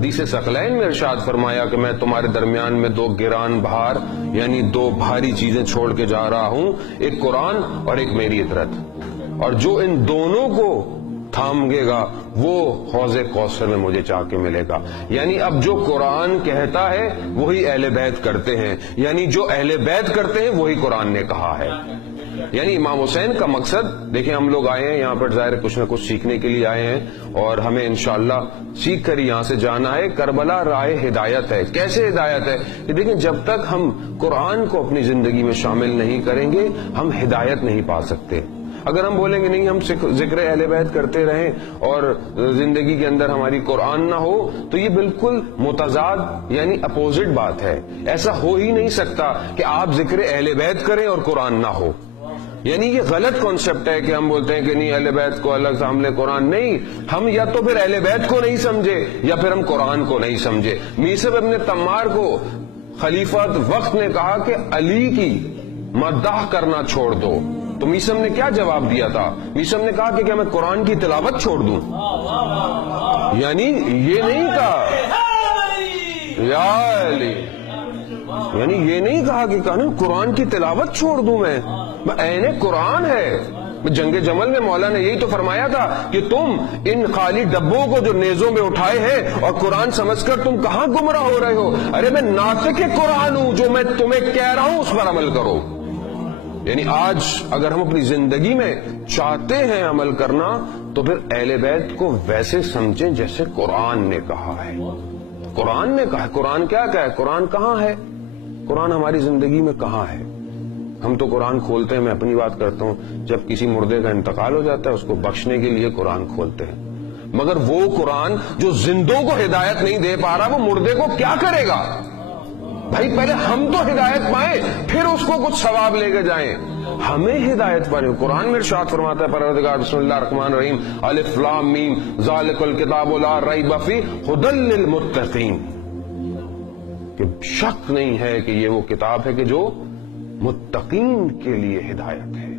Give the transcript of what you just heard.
حدیث ثقلین میں ارشاد فرمایا کہ میں تمہارے درمیان میں دو گران بھار یعنی دو بھاری چیزیں چھوڑ کے جا رہا ہوں، ایک قرآن اور ایک میری اطرت، اور جو ان دونوں کو تھام گے گا وہ حوض کوثر میں مجھے چاہ کے ملے گا۔ یعنی اب جو قرآن کہتا ہے وہی اہل بیت کرتے ہیں، یعنی جو اہل بیت کرتے ہیں وہی قرآن نے کہا ہے۔ یعنی امام حسین کا مقصد دیکھیں، ہم لوگ آئے ہیں یہاں پر ظاہر کچھ نہ کچھ سیکھنے کے لیے آئے ہیں، اور ہمیں انشاءاللہ سیکھ کر یہاں سے جانا ہے۔ کربلا راہ ہدایت ہے۔ کیسے ہدایت ہے کہ دیکھیں، جب تک ہم قرآن کو اپنی زندگی میں شامل نہیں کریں گے ہم ہدایت نہیں پا سکتے۔ اگر ہم بولیں گے نہیں ہم ذکر اہل بیت کرتے رہیں اور زندگی کے اندر ہماری قرآن نہ ہو، تو یہ بالکل متضاد یعنی اپوزٹ بات ہے۔ ایسا ہو ہی نہیں سکتا کہ آپ ذکر اہل بیت کریں اور قرآن نہ ہو۔ یعنی یہ غلط کانسیپٹ ہے کہ ہم بولتے ہیں کہ نہیں اہل بیت کو الگ سے حملے قرآن، نہیں، ہم یا تو پھر اہل بیت کو نہیں سمجھے یا پھر ہم قرآن کو نہیں سمجھے۔ میثر ابن تمار کو خلیفہ وقت نے کہا کہ علی کی مدح کرنا چھوڑ دو، تو میثر نے کیا جواب دیا تھا؟ میثر نے کہا کہ کیا میں قرآن کی تلاوت چھوڑ دوں؟ یعنی یہ نہیں کہا یا علی، یعنی یہ نہیں کہا کہ قرآن کی تلاوت چھوڑ دوں میں عین قرآن ہے۔ جنگ جمل میں مولا نے یہی تو فرمایا تھا کہ تم ان خالی ڈبوں کو جو نیزوں میں اٹھائے ہیں اور قرآن سمجھ کر تم کہاں گمراہ ہو رہے ہو؟ ارے میں ناطق قرآن ہوں، جو میں تمہیں کہہ رہا ہوں اس پر عمل کرو۔ یعنی آج اگر ہم اپنی زندگی میں چاہتے ہیں عمل کرنا تو پھر اہل بیت کو ویسے سمجھیں جیسے قرآن نے کہا ہے۔ قرآن نے کہا ہے، قرآن کیا کہا ہے، قرآن کہاں ہے، قرآن ہماری زندگی میں کہاں ہے؟ ہم تو قرآن کھولتے ہیں، میں اپنی بات کرتا ہوں، جب کسی مردے کا انتقال ہو جاتا ہے اس کو بخشنے کے لیے قرآن کھولتے ہیں، مگر وہ قرآن جو زندوں کو ہدایت نہیں دے پا رہا وہ مردے کو کیا کرے گا؟ بھائی پہلے ہم تو ہدایت پائیں پھر اس کو کچھ ثواب لے کے جائیں۔ ہمیں ہدایت پائیں۔ قرآن میں ارشاد فرماتا ہے پروردگار بسم اللہ الرحمن الرحیم الف لام میم ذالک الکتاب لا ریب فیہ ھدی للمتقین، کہ شک نہیں ہے کہ یہ وہ کتاب ہے کہ جو متقین کے لیے ہدایت ہے۔